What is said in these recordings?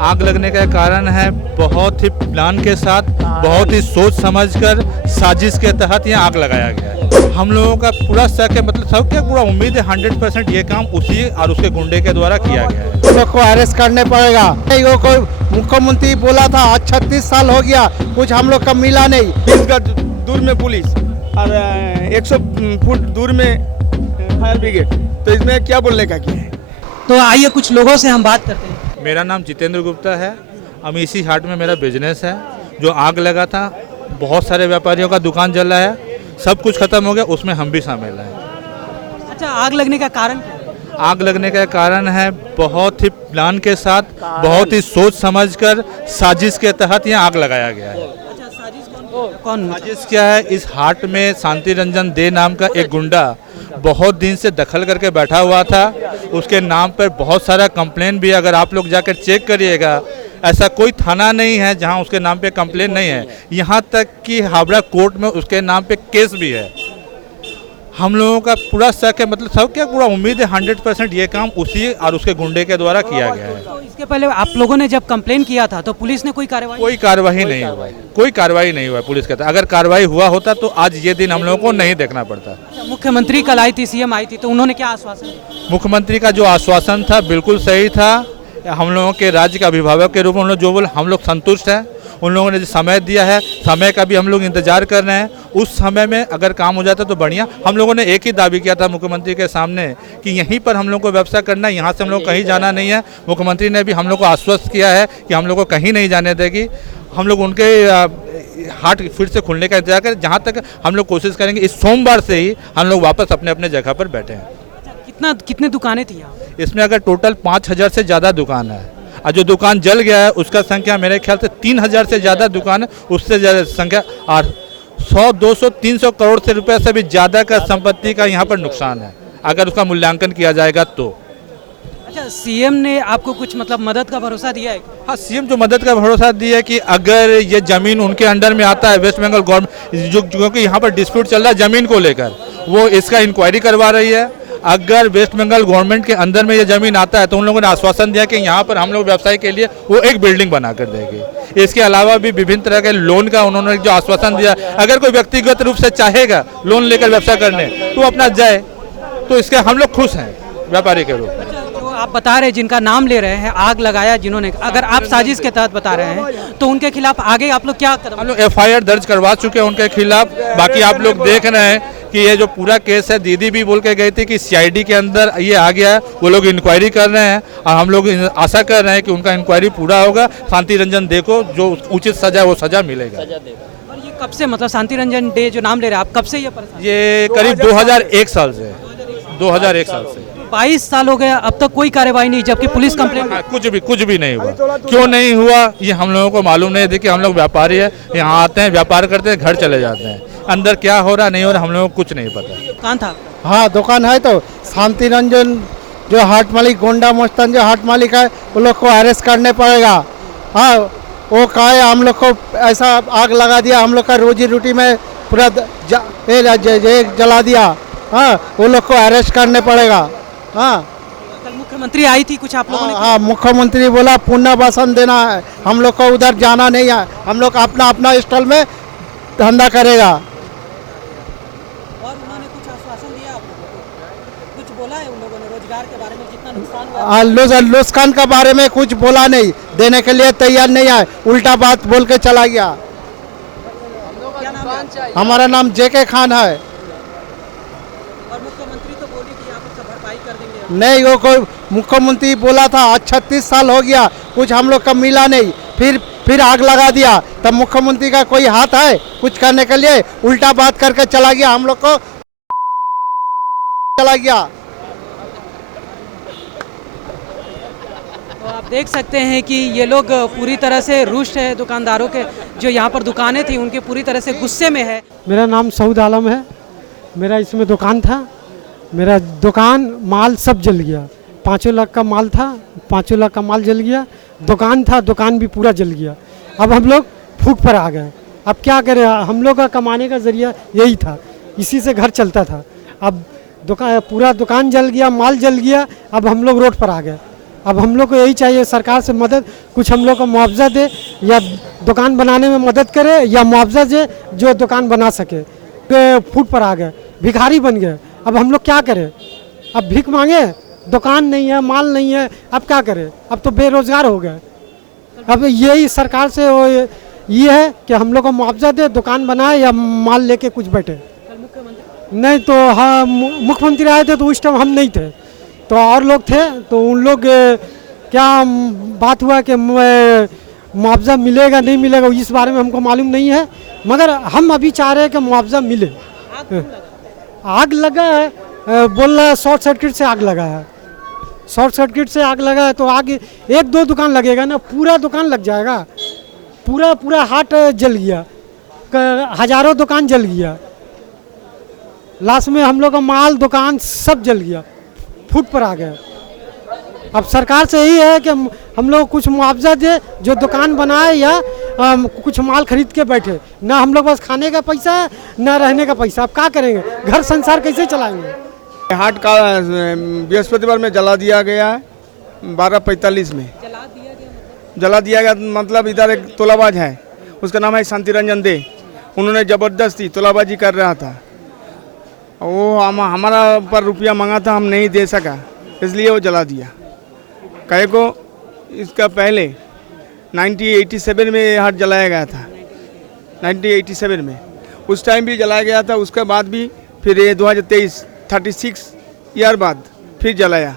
आग लगने का कारण है बहुत ही प्लान के साथ, बहुत ही सोच समझकर साजिश के तहत यहाँ आग लगाया गया है। हम लोगों का पूरा शक है, मतलब सब क्या पूरा उम्मीद है 100% ये काम उसी और उसके गुंडे के द्वारा किया गया है। उन लोग को अरेस्ट करने पड़ेगा। वो कोई मुख्यमंत्री बोला था आज 36 साल हो गया, कुछ हम लोग का मिला नहीं। 20 गज दूर में पुलिस और 100 फुट दूर में फायर ब्रिगेड, तो इसमें क्या बोलने का क्या है। तो आइए कुछ लोगों से हम बात करते हैं। मेरा नाम जितेंद्र गुप्ता है। अमीसी हाट में मेरा बिजनेस है। जो आग लगा था, बहुत सारे व्यापारियों का दुकान जल रहा है, सब कुछ खत्म हो गया, उसमें हम भी शामिल हैं। अच्छा, आग लगने का कारण क्या है? आग लगने का कारण है बहुत ही प्लान के साथ, बहुत ही सोच समझकर साजिश के तहत यहाँ आग लगाया गया है। अच्छा, साजिश कौन? साजिश क्या है, इस हाट में शांति रंजन दे नाम का एक गुंडा बहुत दिन से दखल करके बैठा हुआ था। उसके नाम पर बहुत सारा कंप्लेन भी, अगर आप लोग जाकर चेक करिएगा, ऐसा कोई थाना नहीं है जहां उसके नाम पे कंप्लेन नहीं है। यहां तक कि हावड़ा कोर्ट में उसके नाम पे केस भी है। हम लोगों का पूरा शक है, मतलब सब क्या पूरा उम्मीद है 100% ये काम उसी और उसके गुंडे के द्वारा किया गया है। तो इसके पहले आप लोगों ने जब कंप्लेन किया था तो पुलिस ने कोई कार्रवाई? कोई कार्रवाई नहीं हुआ, कोई कार्रवाई नहीं हुआ पुलिस के तहत। अगर कार्रवाई हुआ होता तो आज ये दिन हम लोगों को नहीं देखना पड़ता। अच्छा, मुख्यमंत्री कल आई थी, सीएम आई थी, तो उन्होंने क्या आश्वासन दिया? मुख्यमंत्री का जो आश्वासन था बिल्कुल सही था। हम लोगों के राज्य के अभिभावक के रूप में जो बोले, हम लोग संतुष्ट हैं। उन लोगों ने जो समय दिया है, समय का भी हम लोग इंतजार कर रहे हैं। उस समय में अगर काम हो जाता तो बढ़िया। हम लोगों ने एक ही दावी किया था मुख्यमंत्री के सामने कि यहीं पर हम लोग को व्यवसाय करना है, यहाँ से हम लोग कहीं जाना नहीं है। मुख्यमंत्री ने भी हम लोग को आश्वस्त किया है कि हम लोग को कहीं नहीं जाने देगी। हम लोग उनके हाट फिर से खुलने का इंतजार करें। जहाँ तक हम लोग कोशिश करेंगे इस सोमवार से ही हम लोग वापस अपने अपने जगह पर बैठे हैं। कितने दुकानें थी यहाँ? इसमें अगर टोटल 5000 से ज़्यादा दुकान है, और जो दुकान जल गया है उसका संख्या मेरे ख्याल से 3000 से ज़्यादा दुकान है, उससे ज़्यादा संख्या। और 100, 200, 300 करोड़ से रुपये से भी ज़्यादा का संपत्ति का यहाँ पर नुकसान है, अगर उसका मूल्यांकन किया जाएगा तो। अच्छा, सीएम ने आपको कुछ मतलब मदद का भरोसा दिया है? हाँ, सीएम जो मदद का भरोसा दिया है कि अगर ये ज़मीन उनके अंडर में आता है, वेस्ट बंगाल गवर्नमेंट जो कि यहाँ पर डिस्प्यूट चल रहा है ज़मीन को लेकर, वो इसका इंक्वायरी करवा रही है। अगर वेस्ट बंगाल गवर्नमेंट के अंदर में ये ज़मीन आता है तो उन लोगों ने आश्वासन दिया कि यहाँ पर हम लोग व्यवसाय के लिए वो एक बिल्डिंग बना कर देगी। इसके अलावा भी विभिन्न तरह के लोन का उन्होंने जो आश्वासन दिया, अगर कोई व्यक्तिगत रूप से चाहेगा लोन लेकर व्यवसाय करने तो अपना जाए, तो इसके हम लोग खुश हैं व्यापारी के रूप में। तो आप बता रहे जिनका नाम ले रहे हैं, आग लगाया जिन्होंने, अगर आप साजिश के तहत बता रहे हैं तो उनके खिलाफ आगे आप लोग क्या कदम? हम लोग FIR दर्ज करवा चुके हैं उनके खिलाफ। बाकी आप लोग देख रहे हैं कि ये जो पूरा केस है, दीदी भी बोल के गई थी कि CID के अंदर ये आ गया है, वो लोग इंक्वायरी कर रहे हैं और हम लोग आशा कर रहे हैं कि उनका इंक्वायरी पूरा होगा। शांति रंजन डे को जो उचित सजा वो सजा मिलेगा। और ये कब से, मतलब शांति रंजन डे जो नाम ले रहे हैं आप, कब से ये परेशान? ये करीब 2001 साल से, 2001 साल से 22 साल हो गया, अब तक कोई कार्रवाई नहीं, जबकि पुलिस कंप्लेंट। कुछ भी नहीं हुआ। क्यों नहीं हुआ ये हम लोगों को मालूम नहीं। देखिए, हम लोग व्यापारी है, यहाँ आते हैं, व्यापार करते हैं, घर चले जाते हैं। अंदर क्या हो रहा नहीं हो रहा हम लोगों को कुछ नहीं पता। दुकान था? हाँ, दुकान है। तो शांति रंजन जो हाट मालिक, गोंडा मस्तान जो हाट मालिक है, वो लोग को अरेस्ट करने पड़ेगा। हाँ, वो कहा है हम लोग को ऐसा आग लगा दिया, हम लोग का रोजी रोटी में पूरा जला दिया। हाँ, वो लोग को अरेस्ट करने पड़ेगा। हाँ, कल मुख्यमंत्री आई थी, कुछ आप लोगों ने? हाँ, मुख्यमंत्री बोला पुनर्वासन देना है, हम लोग को उधर जाना नहीं है, हम लोग अपना अपना स्टॉल में धंधा करेगा। और उन्होंने कुछ आश्वासन दिया आप लोगों को? कुछ बोला है उन लोगों ने रोजगार के बारे में, कितना नुकसान हुआ? नुकसान के बारे में कुछ बोला नहीं, देने के लिए तैयार नहीं है, उल्टा बात बोल के चला गया। क्या नाम है? हमारा नाम JK खान है। और मुख्यमंत्री तो बोली कि यहाँ पर भरपाई कर देंगे। नहीं, वो कोई मुख्यमंत्री बोला था आज 36 साल हो गया, कुछ हम लोग का मिला नहीं, फिर आग लगा दिया। तब मुख्यमंत्री का कोई हाथ है कुछ करने के लिए? उल्टा बात करके चला गया, हम लोग को चला गया। तो आप देख सकते हैं कि ये लोग पूरी तरह से रुष्ट है। दुकानदारों के जो यहाँ पर दुकानें थी उनके पूरी तरह से गुस्से में है। मेरा नाम सऊद आलम है। मेरा इसमें दुकान था, मेरा दुकान माल सब जल गया। 5 लाख का माल था, 5 लाख का माल जल गया। दुकान था, दुकान भी पूरा जल गया। अब हम लोग फूट पर आ गए। अब क्या करें, हम लोग का कमाने का ज़रिया यही था, इसी से घर चलता था। अब पूरा दुकान जल गया, माल जल गया, अब हम लोग रोड पर आ गए। अब हम लोग को यही चाहिए सरकार से मदद, कुछ हम लोग को मुआवजा दे या दुकान बनाने में मदद करे या मुआवजा दे जो दुकान बना सके। फुट पर आ गए, भिखारी बन गए, अब हम लोग क्या करें? अब भीख मांगे, दुकान नहीं है, माल नहीं है, अब क्या करें? अब तो बेरोजगार हो गए। अब यही सरकार से ये है कि हम लोग को मुआवजा दे, दुकान बनाए या माल लेके कुछ बैठे। नहीं तो हाँ, मुख्यमंत्री आए थे तो उस टाइम हम नहीं थे, तो और लोग थे, तो उन लोग क्या बात हुआ कि मुआवजा मिलेगा नहीं मिलेगा इस बारे में हमको मालूम नहीं है, मगर हम अभी चाह रहे हैं कि मुआवजा मिले। आग लगा है, बोल रहा है शॉर्ट सर्किट से आग लगा है, शॉर्ट सर्किट से आग लगा है तो आग 1-2 दुकान लगेगा ना, पूरा दुकान लग जाएगा, पूरा हाट जल गया, हजारों दुकान जल गया, लास्ट में हम लोग का माल दुकान सब जल गया, फुट पर आ गए। अब सरकार से यही है कि हम लोग कुछ मुआवजा दे, जो दुकान बनाए या कुछ माल खरीद के बैठे, ना हम लोग बस खाने का पैसा है ना रहने का पैसा। अब क्या करेंगे? घर संसार कैसे चलाएंगे? हाट का बृहस्पतिवार में जला दिया गया है 12:45 में जला दिया गया। मतलब इधर एक तोलाबाज है, उसका नाम है शांति रंजन दे, उन्होंने ज़बरदस्ती तोलाबाजी कर रहा था, वो हमारा पर रुपया मांगा था, हम नहीं दे सका, इसलिए वो जला दिया। कहे को इसका पहले 1987 में ये हाट जलाया गया था, 1987 में उस टाइम भी जलाया गया था, उसके बाद भी फिर ये 2023 36 ईयर बाद फिर जलाया।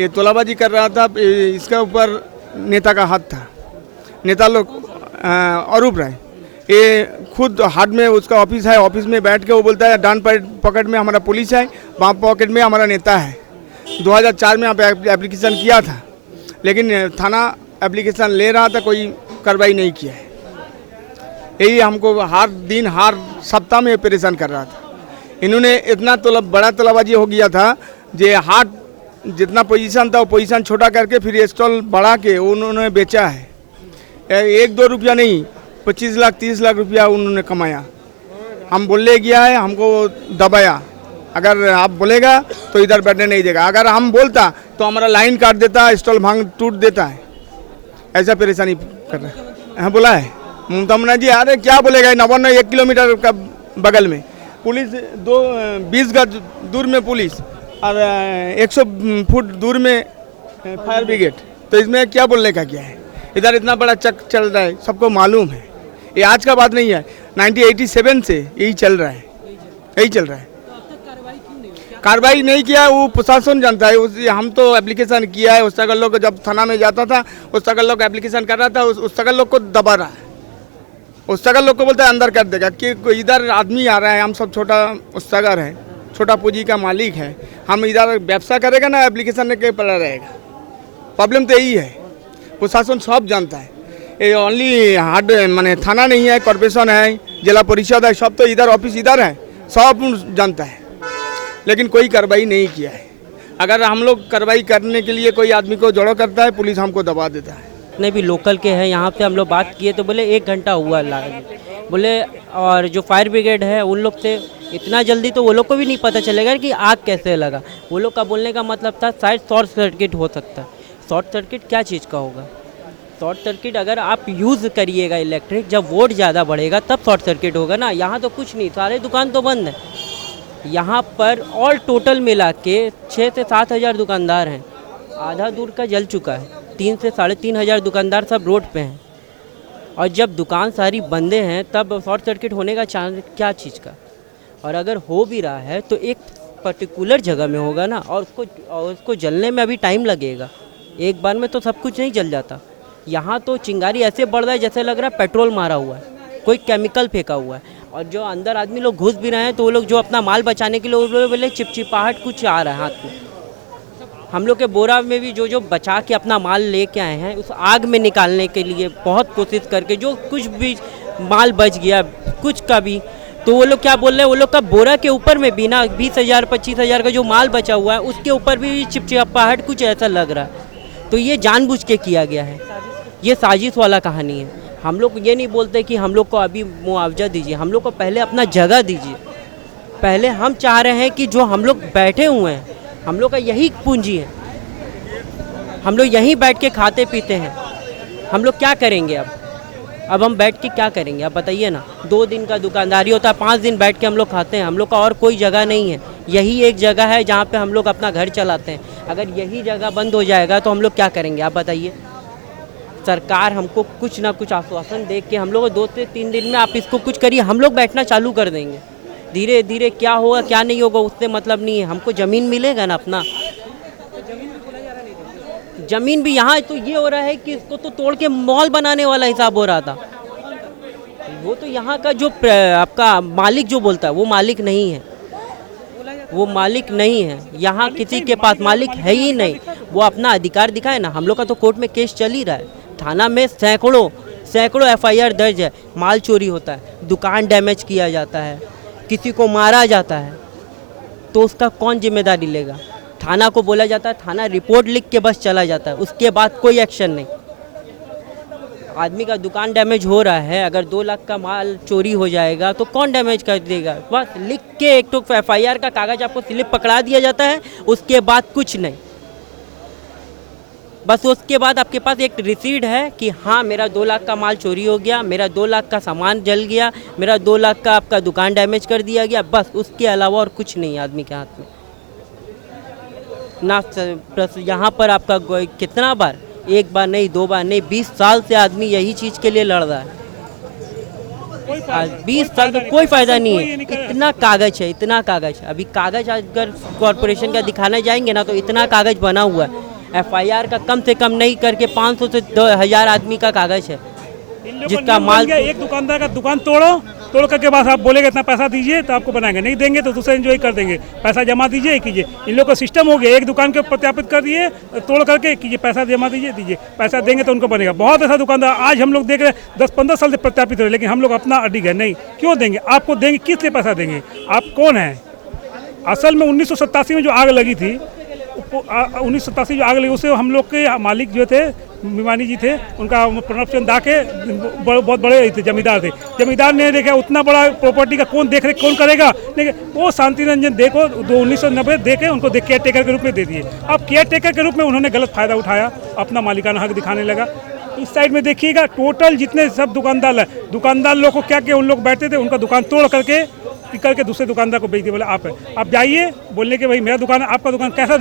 ये तोलाबाजी कर रहा था, इसका ऊपर नेता का हाथ था, नेता लोग अरूप राय, ये खुद हाट में उसका ऑफिस है, ऑफिस में बैठ के वो बोलता है डान पॉकेट में हमारा पुलिस है, बाम पॉकेट में हमारा नेता है। 2004 में यहाँ पे एप्लीकेशन किया था, लेकिन थाना एप्लीकेशन ले रहा था, कोई कार्रवाई नहीं किया है। यही हमको हर दिन हर सप्ताह में परेशान कर रहा था। इन्होंने इतना बड़ा तोलाबाजी हो गया था, जे हाट जितना पोजीशन था वो पोजीशन छोटा करके फिर स्टॉल बढ़ा के उन्होंने बेचा है। 1-2 रुपया नहीं, 25 लाख 30 लाख रुपया उन्होंने कमाया। हम बोलने गया है, हमको दबाया, अगर आप बोलेगा तो इधर बैठने नहीं देगा, अगर हम बोलता तो हमारा लाइन काट देता, स्टॉल भांग टूट देता है, ऐसा परेशानी कर रहा है। हाँ बोला है ममता बनर्जी, अरे क्या बोलेगा, नवान्न 1 किलोमीटर का बगल में पुलिस, 20 गज दूर में पुलिस और 100 फुट दूर में फायर ब्रिगेड, तो इसमें क्या बोलने का क्या है? इधर इतना बड़ा चक चल रहा है, सबको मालूम है, ये आज का बात नहीं है, 1987 से यही चल रहा है, यही चल रहा है। कार्रवाई नहीं किया, वो प्रशासन जानता है। हम तो एप्लीकेशन किया है, उस तगल लोग जब थाना में जाता था, उस तगल लोग एप्लीकेशन कर रहा था, उस तगल लोग को दबा रहा है, उस तगल लोग को बोलता है अंदर कर देगा कि इधर आदमी आ रहा है, हम सब छोटा उस्तगर है, छोटा पूंजी का मालिक है, हम इधर व्यवसाय करेगा ना, एप्लीकेशन के पड़ा रहेगा। प्रॉब्लम तो यही है, प्रशासन सब जानता है, ये ओनली हार्ड माने थाना नहीं है, कॉर्पोरेशन है, जिला परिषद है, सब तो इधर ऑफिस इधर है, सब जानता है, लेकिन कोई कार्रवाई नहीं किया है। अगर हम लोग कार्रवाई करने के लिए कोई आदमी को जोड़ो करता है, पुलिस हमको दबा देता है। जितने भी लोकल के हैं यहाँ पे हम लोग बात किए तो बोले 1 घंटा हुआ बोले, और जो फायर ब्रिगेड है उन लोग से इतना जल्दी तो वो लोग को भी नहीं पता चलेगा कि आग कैसे लगा। वो लोग का बोलने का मतलब था शायद शॉर्ट सर्किट हो सकता है। शॉर्ट सर्किट क्या चीज़ का होगा? शॉर्ट सर्किट अगर आप यूज़ करिएगा इलेक्ट्रिक, जब वोल्ट ज़्यादा बढ़ेगा तब शॉर्ट सर्किट होगा ना। यहाँ तो कुछ नहीं, सारे दुकान तो बंद है। यहाँ पर ऑल टोटल मिला के 6 से 7 हज़ार दुकानदार हैं, आधा दूर का जल चुका है। 3 से 3.5 हज़ार दुकानदार सब रोड पे हैं, और जब दुकान सारी बंदे हैं तब शॉर्ट सर्किट होने का चांस क्या चीज़ का? और अगर हो भी रहा है तो एक पर्टिकुलर जगह में होगा ना, और उसको जलने में अभी टाइम लगेगा, एक बार में तो सब कुछ नहीं जल जाता। यहाँ तो चिंगारी ऐसे बढ़ रहा है जैसे लग रहा है पेट्रोल मारा हुआ है, कोई केमिकल फेंका हुआ है। और जो अंदर आदमी लोग घुस भी रहे हैं तो वो लोग जो अपना माल बचाने के लिए बोले चिपचिपाहट कुछ आ रहा है हाथ में। हम लोग के बोरा में भी जो बचा के अपना माल लेके आए हैं, उस आग में निकालने के लिए बहुत कोशिश करके जो कुछ भी माल बच गया कुछ का भी, तो वो लोग क्या बोल रहे हैं, वो लोग का बोरा के ऊपर में भी ना 20,000 25,000 का जो माल बचा हुआ है उसके ऊपर भी चिपचिपाहट कुछ ऐसा लग रहा है। तो ये जानबूझ के किया गया है, ये साजिश वाला कहानी है। हम लोग ये नहीं बोलते कि हम लोग को अभी मुआवजा दीजिए, हम लोग को पहले अपना जगह दीजिए। पहले हम चाह रहे हैं कि जो हम लोग बैठे हुए हैं, हम लोग का यही पूंजी है, हम लोग यहीं बैठ के खाते पीते हैं, हम लोग क्या करेंगे अब हम बैठ के क्या करेंगे? आप बताइए ना। 2 दिन का दुकानदारी होता है, 5 दिन बैठ के हम लोग खाते हैं, हम लोग का और कोई जगह नहीं है। यही एक जगह है जहाँ पे हम लोग अपना घर चलाते हैं। अगर यही जगह बंद हो जाएगा तो हम लोग क्या करेंगे? आप बताइए। सरकार हमको कुछ ना कुछ आश्वासन दे के हम लोग 2 से 3 दिन में आप इसको कुछ करिए, हम लोग बैठना चालू कर देंगे। धीरे धीरे क्या होगा क्या नहीं होगा उससे मतलब नहीं है, हमको ज़मीन मिलेगा ना अपना। ज़मीन भी यहाँ तो ये हो रहा है कि इसको तो तोड़ के मॉल बनाने वाला हिसाब हो रहा था। वो तो यहाँ का जो आपका मालिक जो बोलता है वो मालिक नहीं है, वो मालिक नहीं है। यहाँ किसी के पास मालिक है ही नहीं। वो अपना अधिकार दिखाए ना। हम लोग का तो कोर्ट में केस चल ही रहा है, थाना में सैकड़ों FIR दर्ज है। माल चोरी होता है, दुकान डैमेज किया जाता है, किसी को मारा जाता है, तो उसका कौन जिम्मेदारी लेगा? थाना को बोला जाता है, थाना रिपोर्ट लिख के बस चला जाता है, उसके बाद कोई एक्शन नहीं। आदमी का दुकान डैमेज हो रहा है, अगर 2 लाख का माल चोरी हो जाएगा तो कौन डैमेज कर देगा? बस लिख के एक तो FIR का कागज़ आपको स्लिप पकड़ा दिया जाता है, उसके बाद कुछ नहीं। बस उसके बाद आपके पास एक रिसीट है कि हाँ मेरा 2 लाख का माल चोरी हो गया, मेरा 2 लाख का सामान जल गया, मेरा 2 लाख का आपका दुकान डैमेज कर दिया गया। बस उसके अलावा और कुछ नहीं आदमी के हाथ में ना। यहाँ पर आपका कितना बार, 1 बार नहीं 2 बार नहीं, 20 साल से आदमी यही चीज़ के लिए लड़ रहा है। 20 साल का कोई फ़ायदा नहीं है। इतना कागज़ है, इतना कागज़। अभी कागज़ अगर कॉरपोरेशन का दिखाने जाएंगे ना तो इतना कागज़ बना हुआ है। FIR का कम से कम नहीं करके 500 से 1000 आदमी का कागज़ है जिसका माल। एक दुकानदार का दुकान तोड़ करके बस आप बोलेंगे इतना पैसा दीजिए तो आपको बनाएंगे, नहीं देंगे तो दूसरे एंजॉय कर देंगे। पैसा जमा दीजिए कीजिए। इन लोग का सिस्टम हो गया, एक दुकान के प्रत्यापित कर दिए, तोड़ करके कीजिए, पैसा जमा दीजिए, पैसा देंगे तो उनको बनेगा। बहुत ऐसा दुकानदार आज हम लोग देख रहे हैं 10-15 साल से प्रत्यापित हो रहे, लेकिन हम लोग अपना अडिग है, नहीं क्यों देंगे? आपको देंगे, किस लिए पैसा देंगे? आप कौन हैं? असल में 1987 में जो आग लगी थी, 1987 जो आग लगी उससे हम लोग के मालिक जो थे भिवानी जी थे, उनका प्रणव चंद दा के बहुत बड़े थे, जमींदार थे। जमींदार ने देखा उतना बड़ा प्रॉपर्टी का कौन देख रेख कौन करेगा, लेकिन वो शांति रंजन दे को 1990 दे के उनको केयर टेकर के रूप में दे दिए। अब केयर टेकर के रूप में उन्होंने गलत फ़ायदा उठाया, अपना मालिकाना हक दिखाने लगा। इस साइड में देखिएगा टोटल जितने सब दुकानदार है, दुकानदार लोग को क्या उन लोग बैठते थे, उनका दुकान तोड़ करके दूसरे दुकानदार को बेच दिए। बोले आप जाइए, बोलने के भाई मेरा दुकान है, आपका दुकान कैसा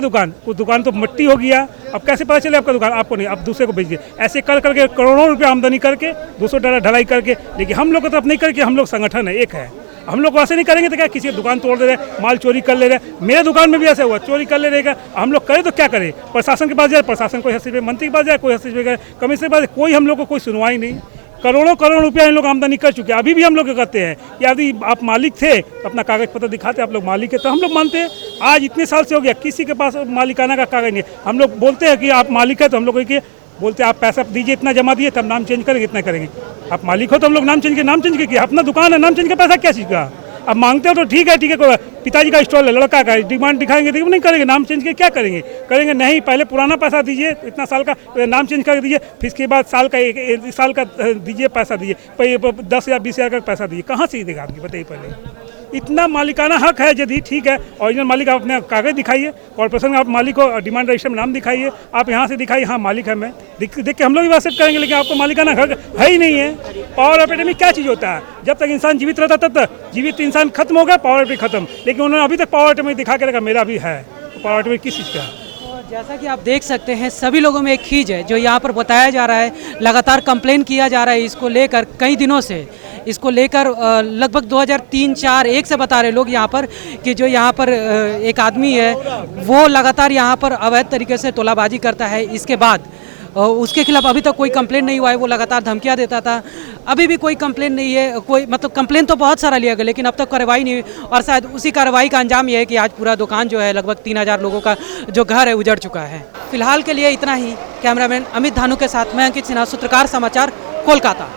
दुकान? उस दुकान तो मिट्टी हो गया, अब कैसे पता चले आपका दुकान? आपको नहीं, आप दूसरे को बेच दिए। ऐसे करके करोड़ों रुपया आमदनी करके 200 डॉलर ढलाई करके। लेकिन हम लोग को तरफ नहीं करके, हम लोग संगठन है, एक है। हम लोग वैसे नहीं करेंगे तो क्या किसी दुकान तोड़ दे रहे, माल चोरी कर ले रहे। मेरे दुकान में भी ऐसा हुआ, चोरी कर ले रहेगा। हम लोग करें तो क्या करें? प्रशासन के पास जाए, प्रशासन कोई हस्ती पे, मंत्री के पास जाए, कोई हस्ती पे, कमिश्नर के पास, कोई हम लोग को कोई सुनवाई नहीं। करोड़ों रुपया इन लोग आमदनी कर चुके हैं। अभी भी हम लोग कहते हैं कि यदि आप मालिक थे अपना कागज पत्र दिखाते, आप लोग मालिक है तो हम लोग मानते हैं। आज इतने साल से हो गया, किसी के पास मालिकाना का कागज नहीं है। हम लोग बोलते हैं कि आप मालिक है तो हम लोग बोलते हैं आप पैसा दीजिए, इतना जमा दिए तब नाम चेंज करेंगे, इतना करेंगे। आप मालिक हो तो हम लोग नाम चेंज किया, अपना दुकान है, नाम चेंज का पैसा क्या चीज़ का? अब मांगते हो तो ठीक है, पिताजी का स्टॉल है, लड़का का डिमांड दिखाएंगे तो नहीं करेंगे, नाम चेंज के क्या करेंगे नहीं। पहले पुराना पैसा दीजिए, इतना साल का नाम चेंज कर दीजिए, फिर इसके बाद एक साल का दीजिए, पैसा दीजिए, 10 या 20 हज़ार का पैसा दीजिए। कहाँ से देगा आदमी बताइए? पहले इतना मालिकाना हक है यदि ठीक है, ओरिजिनल मालिक आप अपने कागज दिखाइए, कॉर्पोरेशन का आप मालिक को डिमांड रजिस्टर में नाम दिखाइए, आप यहाँ से दिखाइए हाँ मालिक है मैं, देख के हम लोग भी एक्सेप्ट करेंगे। लेकिन आपको मालिकाना हक है ही नहीं है। पावर ऑफ अटर्नी क्या चीज़ होता है? जब तक इंसान जीवित रहता तब तक जीवित इंसान खत्म हो गया, पावर ऑफ खत्म। लेकिन उन्होंने अभी तक पावर ऑफ अटर्नी दिखा के रखा मेरा भी है, तो पावर ऑफ अटर्नी किस चीज़ का है? जैसा कि आप देख सकते हैं सभी लोगों में एक खींच है, जो यहाँ पर बताया जा रहा है, लगातार कंप्लेन किया जा रहा है इसको लेकर कई दिनों से। इसको लेकर लगभग 2003-4-1 से बता रहे लोग यहाँ पर कि जो यहाँ पर एक आदमी है वो लगातार यहाँ पर अवैध तरीके से तोलाबाजी करता है। इसके बाद उसके खिलाफ अभी तक कोई कंप्लेन नहीं हुआ है, वो लगातार धमकियाँ देता था। अभी भी कोई कंप्लेन नहीं है, कोई मतलब कंप्लेन तो बहुत सारा लिया गया लेकिन अब तक कार्रवाई नहीं हुई। और शायद उसी कार्रवाई का अंजाम यह है कि आज पूरा दुकान जो है लगभग 3000 लोगों का जो घर है उजड़ चुका है। फिलहाल के लिए इतना ही। कैमरामैन अमित धानु के साथ मैं अंकित सिन्हा, सूत्रकार समाचार, कोलकाता।